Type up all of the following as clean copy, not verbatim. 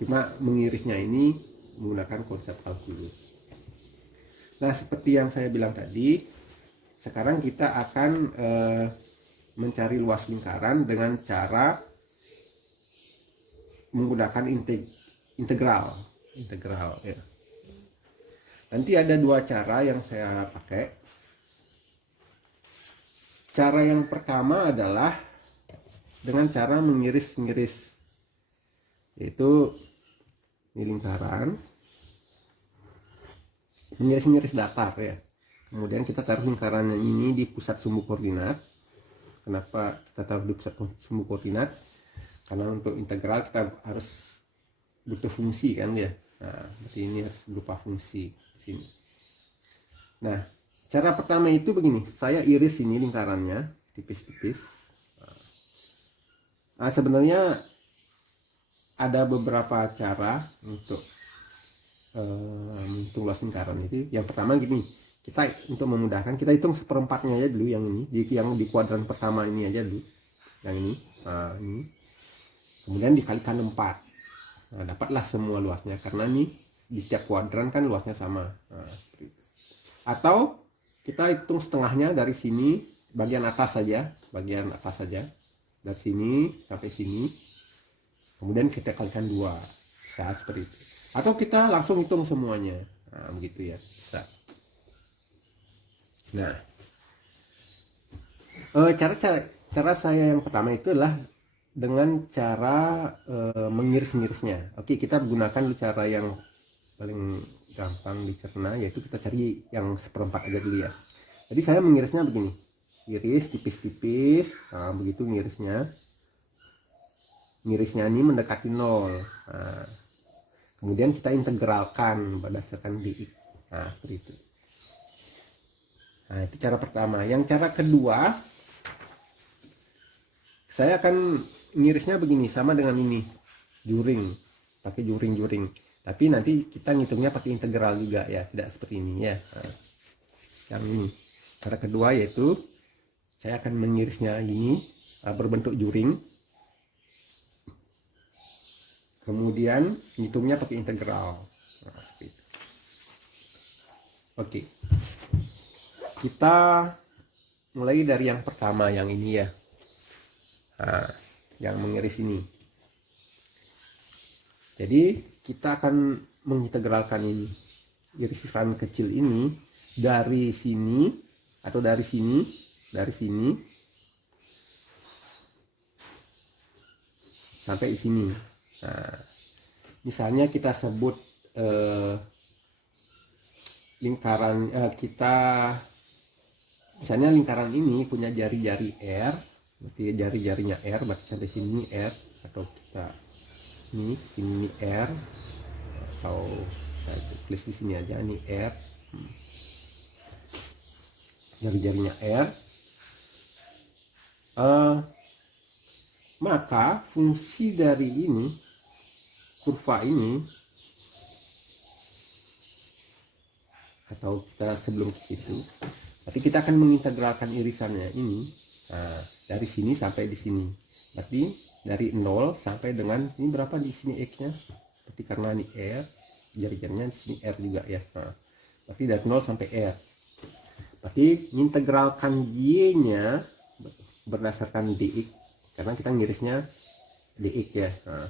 Cuma mengirisnya ini menggunakan konsep kalkulus. Nah, seperti yang saya bilang tadi, sekarang kita akan mencari luas lingkaran dengan cara menggunakan integral ya. Nanti ada dua cara yang saya pakai. Cara yang pertama adalah dengan cara mengiris-ngiris, yaitu ini lingkaran, mengiris-ngiris datar ya. Kemudian kita taruh lingkaran ini di pusat sumbu koordinat. Kenapa kita taruh di pusat sumbu koordinat? Karena untuk integral kita harus butuh fungsi kan ya. Nah, berarti ini harus berupa fungsi di sini. Nah, cara pertama itu begini, saya iris ini lingkarannya tipis-tipis. Nah, sebenarnya ada beberapa cara untuk menghitung luas lingkaran itu. Yang pertama gini, kita untuk memudahkan kita hitung seperempatnya aja dulu, yang ini yang di kuadran pertama ini aja dulu, yang ini. Nah, ini kemudian dikalikan 4. Nah, dapatlah semua luasnya karena ini di setiap kuadran kan luasnya sama. Nah, atau kita hitung setengahnya dari sini, bagian atas saja dari sini sampai sini, kemudian kita kalikan 2, bisa seperti itu. Atau kita langsung hitung semuanya, nah, begitu ya, bisa. Nah, cara saya yang pertama itu adalah dengan cara mengiris-ngirisnya. Oke, kita gunakan cara yang paling gampang dicerna, yaitu kita cari yang seperempat aja dulu ya. Jadi saya mengirisnya begini, iris tipis-tipis. Nah, begitu ngirisnya ini mendekati 0. Nah, kemudian kita integralkan berdasarkan dx. Nah, seperti itu. Nah, itu cara pertama. Yang cara kedua, saya akan ngirisnya begini, sama dengan ini, juring, pakai juring. Tapi nanti kita ngitungnya pakai integral juga ya, tidak seperti ini ya. Nah, yang ini cara kedua, yaitu saya akan mengirisnya ini berbentuk juring, kemudian ngitungnya pakai integral. Nah, seperti itu. Oke, kita mulai dari yang pertama, yang ini ya. Nah, yang mengiris ini. Jadi kita akan mengintegralkan ini, irisan kecil ini dari sini atau dari sini sampai sini. Nah, misalnya kita sebut lingkaran misalnya lingkaran ini punya jari-jari R, berarti jari-jarinya R, berarti sampai sini R, atau kita sini R, atau saya tulis di sini aja, ini R, jari-jarinya R. Maka fungsi dari ini, kurva ini, atau kita sebelum ke situ, tapi kita akan mengintegralkan irisannya ini. Nah, dari sini sampai di sini, berarti dari 0 sampai dengan ini berapa di sini x-nya, berarti karena ini R, jari-jarinya di sini R juga ya. Nah, berarti dari 0 sampai R, berarti mengintegralkan y-nya berdasarkan dx, karena kita ngirisnya dx ya. Nah,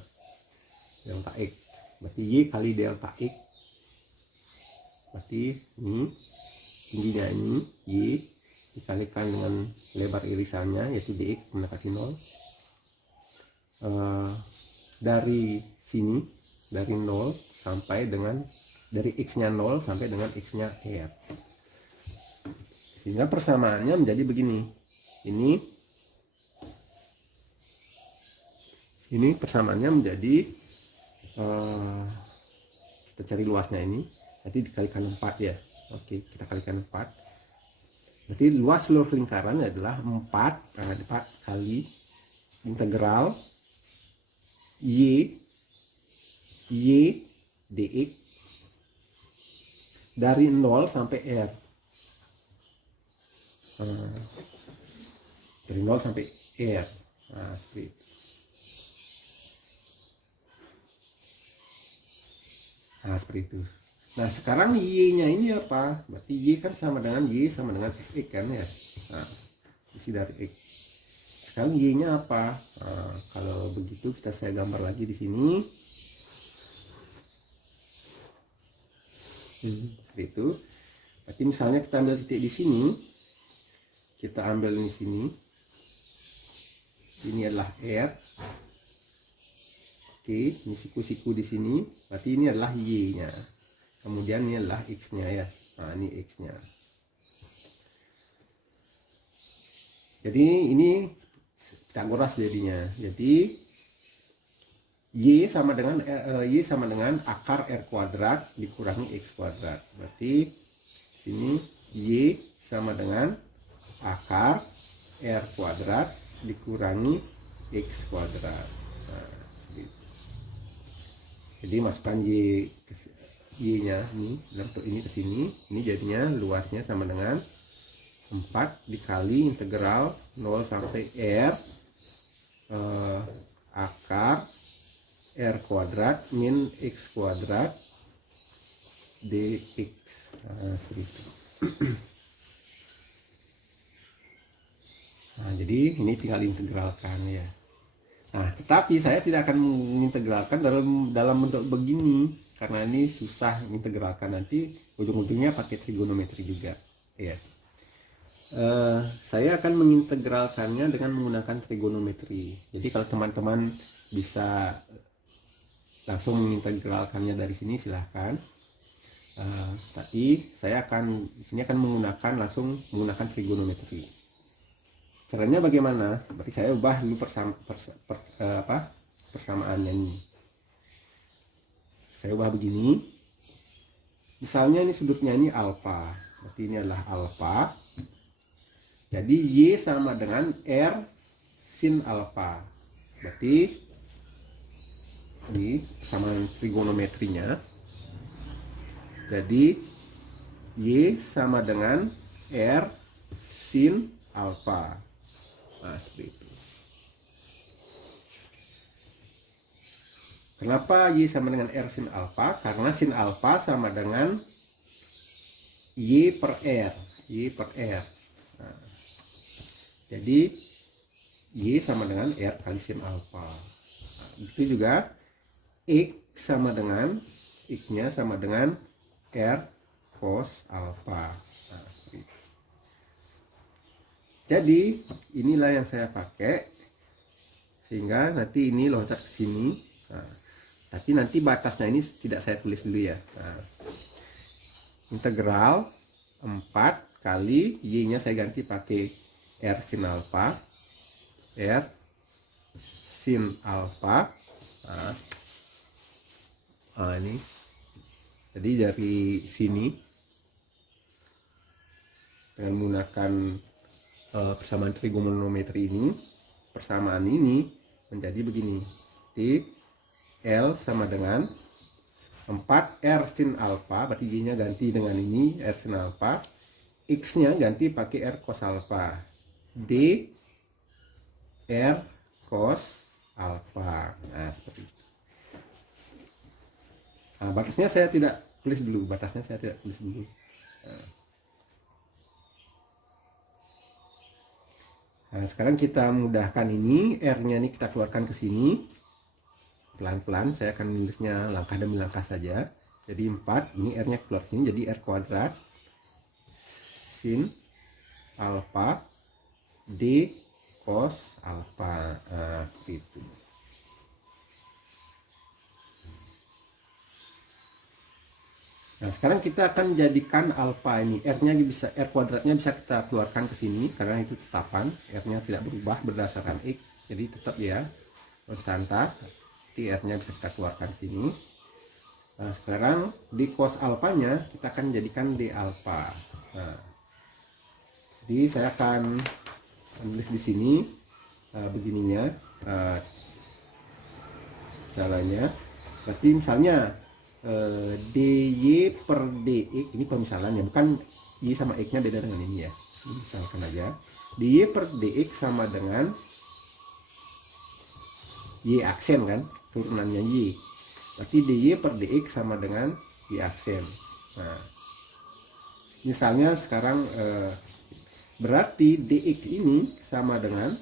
delta x, berarti y kali delta x, berarti ini tingginya ini y dikalikan dengan lebar irisannya, yaitu dx mendekati 0. Dari sini, dari 0 sampai dengan, dari x nya 0 sampai dengan x nya R, sehingga persamaannya menjadi begini. Ini persamaannya menjadi kita cari luasnya ini, nanti dikalikan 4 ya. Oke, kita kalikan 4, berarti luas seluruh lingkaran adalah 4 kali integral y dx dari 0 sampai R. Dari 0 sampai R. Nah, seperti itu. Nah, seperti itu. Nah, sekarang Y-nya ini apa? Berarti Y kan sama dengan Y sama dengan X kan ya. Nah, isi dari X. Sekarang Y-nya apa? Nah, kalau begitu saya gambar lagi di sini. Seperti itu. Berarti misalnya kita ambil titik di sini. Kita ambil di sini. Ini adalah R. Oke, ini siku-siku di sini. Berarti ini adalah Y-nya. Kemudian ini adalah X-nya ya. Nah, ini X-nya. Jadi ini Pitagoras jadinya. Jadi Y sama dengan akar R kuadrat dikurangi X kuadrat. Berarti sini Y sama dengan akar R kuadrat dikurangi X kuadrat. Nah, jadi masukkan Y-nya ini bentuk ini ke sini. Ini jadinya luasnya sama dengan 4 dikali integral 0 sampai R akar R kuadrat min X kuadrat dx. Nah, seperti itu. Nah, jadi ini tinggal integralkan ya. Nah, tetapi saya tidak akan mengintegralkan dalam bentuk begini karena ini susah mengintegralkan, nanti ujung-ujungnya pakai trigonometri juga ya. Saya akan mengintegralkannya dengan menggunakan trigonometri. Jadi kalau teman-teman bisa langsung mengintegralkannya dari sini silahkan. Tapi saya di sini akan langsung menggunakan trigonometri. Caranya bagaimana? Berarti saya ubah dulu persamaannya ini. Saya ubah begini. Misalnya ini sudutnya ini alfa. Berarti ini adalah alfa. Jadi Y sama dengan R sin alfa. Berarti ini persamaan trigonometrinya. Jadi Y sama dengan R sin alfa. Nah, seperti itu. Kenapa Y sama dengan R sin alfa? Karena sin alfa sama dengan Y per R. Y per R. Nah, jadi Y sama dengan R kali sin alfa. Nah, itu juga X sama dengan X-nya sama dengan R cos alfa. Nah, jadi inilah yang saya pakai sehingga nanti ini loncat ke sini. Nah, tapi nanti batasnya ini tidak saya tulis dulu ya. Nah, integral 4 kali Y-nya saya ganti pakai R sin alfa. R sin alfa. Nah, ini. Jadi dari sini dengan menggunakan persamaan trigonometri ini, persamaan ini menjadi begini. Jadi L sama dengan 4R sin alfa, berarti Y-nya ganti dengan ini R sin alfa, X-nya ganti pakai R cos alfa, D R cos alfa. Nah, seperti itu. Nah, batasnya saya tidak tulis dulu, Nah, sekarang kita mudahkan ini, R-nya ini kita keluarkan ke sini. Pelan-pelan, saya akan menulisnya langkah demi langkah saja. Jadi 4, ini R-nya keluar sini, jadi R kuadrat sin alfa D cos alfa. Nah, seperti itu. Nah, sekarang kita akan jadikan alfa ini, R-nya bisa, R kuadratnya bisa kita keluarkan ke sini karena itu tetapan, R-nya tidak berubah berdasarkan X, jadi tetap ya konstanta. Nanti R-nya bisa kita keluarkan sini. Nah, sekarang di cos alfanya kita akan jadikan D alfa. Nah, jadi saya akan menulis di sini begininya caranya. Berarti misalnya dy per dx, ini pemisalannya, bukan y sama x nya beda dengan ini ya, misalkan aja dy per dx sama dengan y aksen kan, turunannya y, Berarti dy per dx sama dengan y aksen. Nah, misalnya sekarang berarti dx ini sama dengan,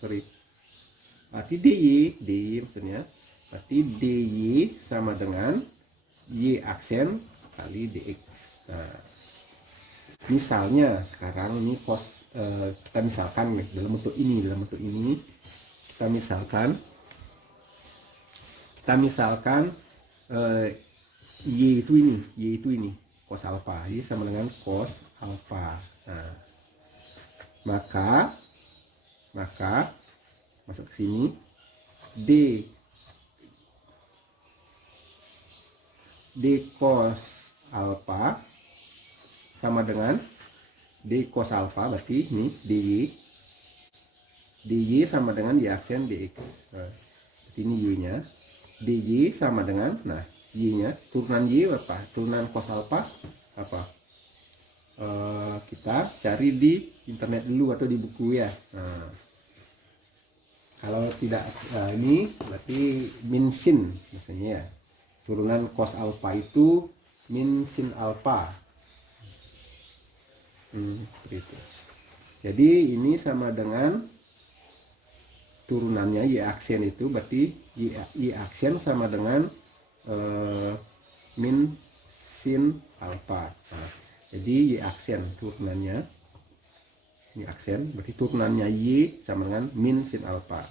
berarti dy maksudnya, berarti dy sama dengan y aksen kali dx. Nah, misalnya sekarang ini kita misalkan dalam bentuk ini kita misalkan y itu ini cos alpha, y sama dengan cos alpha. Nah, maka masuk ke sini d cos alpha sama dengan d cos alpha, berarti ini dy sama dengan y aksen dx. Nah, berarti ini y nya, dy sama dengan, nah y nya turunan y apa, turunan cos alpha apa, kita cari di internet dulu atau di buku ya. Nah, kalau tidak, ini berarti min sin maksudnya ya, turunan cos alpha itu min sin alpha. Seperti itu. Jadi ini sama dengan turunannya y aksen itu, berarti y aksen sama dengan min sin alpha. Nah, jadi y aksen turunannya, y aksen berarti turunannya y sama dengan min sin alpha.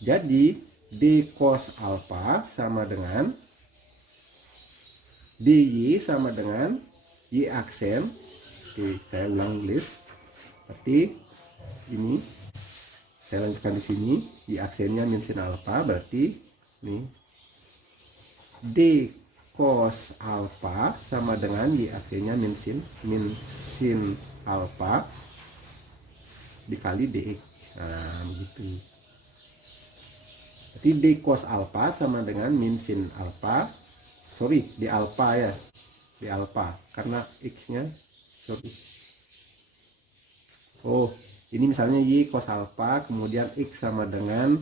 Jadi d cos alpha sama dengan dy sama dengan y aksen. Oke, saya ulang tulis. Berarti ini saya lanjutkan di sini, y aksennya min sin alpha, berarti ini d cos alpha sama dengan y aksennya min sin alpha dikali dx. Nah, begitu. Berarti d cos alpha sama dengan min sin alpha, di alpha ya, di alpha karena x nya, ini misalnya y cos alpha kemudian x sama dengan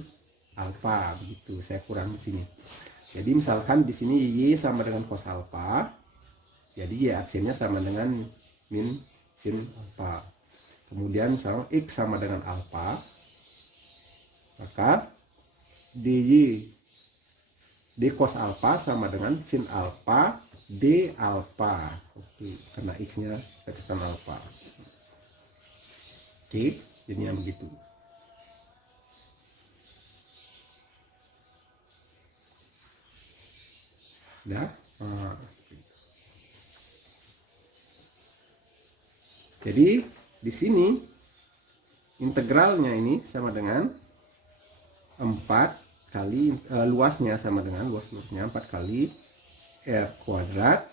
alpha, begitu. Saya kurang di sini. Jadi misalkan di sini y sama dengan cos alpha, jadi y aksennya sama dengan min sin alpha. Kemudian misalnya x sama dengan alpha, maka dy d cos alpha sama dengan sin alpha d alpha. Oke, karena x nya tekan alpha. Oke, jadinya begitu. Nah, jadi di sini integralnya ini sama dengan 4 kali luasnya sama dengan luasnya 4 kali r kuadrat.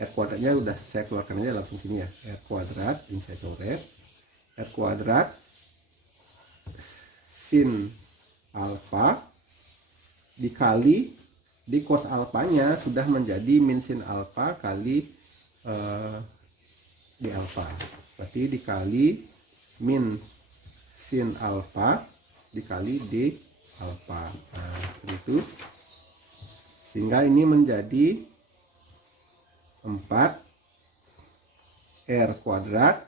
R kuadratnya udah saya keluarkan aja langsung sini ya. R kuadrat ini saya coret. R kuadrat sin alpha dikali di cos alpanya sudah menjadi min sin alpha kali d alpha. Berarti dikali min sin alpha dikali d alpha. Nah, seperti itu. Sehingga ini menjadi 4 r kuadrat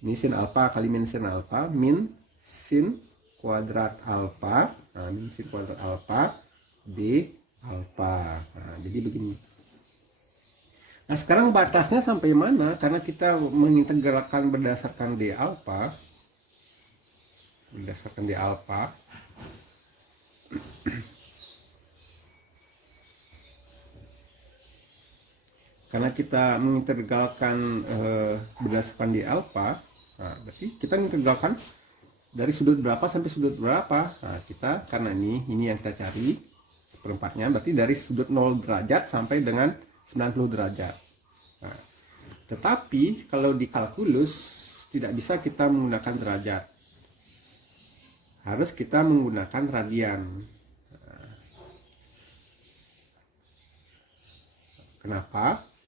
ini sin alpha kali min sin alpha min sin kuadrat alpha. Nah, min sin kuadrat alpha d alpha. Nah, jadi begini. Nah, sekarang batasnya sampai mana? Karena kita mengintegralkan berdasarkan d alpha. Karena kita mengintegralkan berdasarkan d alpha, nah, berarti kita mengintegralkan dari sudut berapa sampai sudut berapa. Nah, kita karena ini yang kita cari seperempatnya, berarti dari sudut 0 derajat sampai dengan 90 derajat. Nah, tetapi kalau di kalkulus tidak bisa kita menggunakan derajat, harus kita menggunakan radian. Nah, kenapa?